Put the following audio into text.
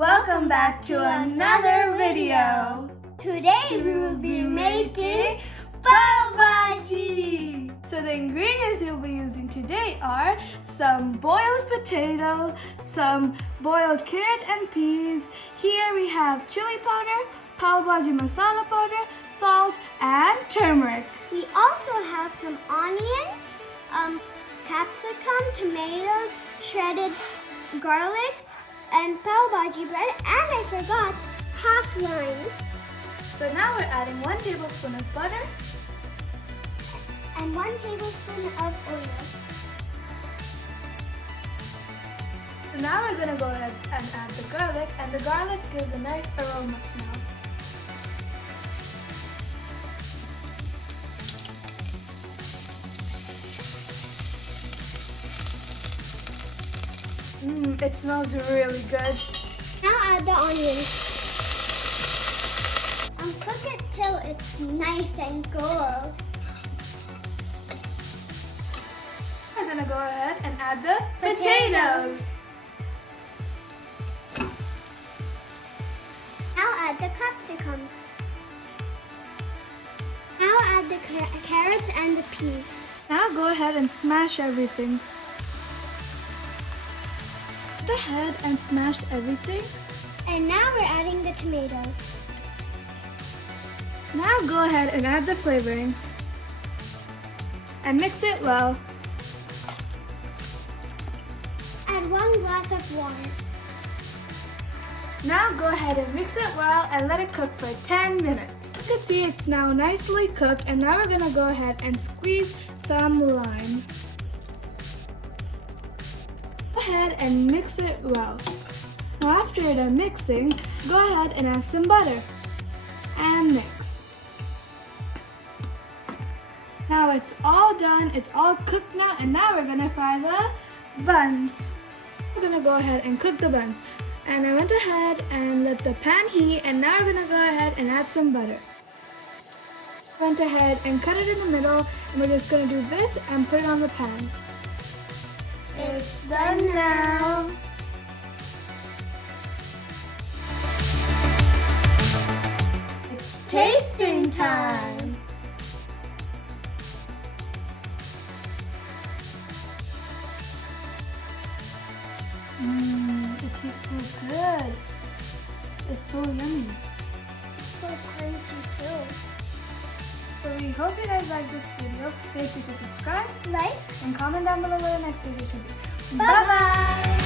Welcome back to another video. Today we will be making Pav Bhaji. So the ingredients we'll be using today are some boiled potato, some boiled carrot and peas. Here we have chili powder, Pav Bhaji Masala powder, salt, and turmeric. We also have some onions, capsicum, tomatoes, shredded garlic, and Pav Bhaji bread, and I forgot half lime. So now we're adding 1 tablespoon of butter and 1 tablespoon of oil. So now we're going to go ahead and add the garlic, and the garlic gives a nice aroma smell. It smells really good. Now add the onions. Cook it till it's nice and gold. We're gonna go ahead and add the potatoes. Now add the capsicum. Now add the carrots and the peas. Now go ahead and smash everything. Went ahead and smashed everything. And now we're adding the tomatoes. Now go ahead and add the flavorings and mix it well. Add 1 glass of water. Now go ahead and mix it well and let it cook for 10 minutes. You can see it's now nicely cooked, and now we're gonna go ahead and squeeze some lime. Go ahead and mix it well. Now after you're done mixing, go ahead and add some butter and mix. Now it's all done, it's all cooked now, and now we're gonna fry the buns. We're gonna go ahead and cook the buns. And I went ahead and let the pan heat, and now we're gonna go ahead and add some butter. Went ahead and cut it in the middle, and we're just gonna do this and put it on the pan. It's done now. It's tasting time. It tastes so good. It's so yummy. So crunchy too. So we hope you guys like this video. Make sure to subscribe, Like, and comment down below what the next video should be. bye-bye.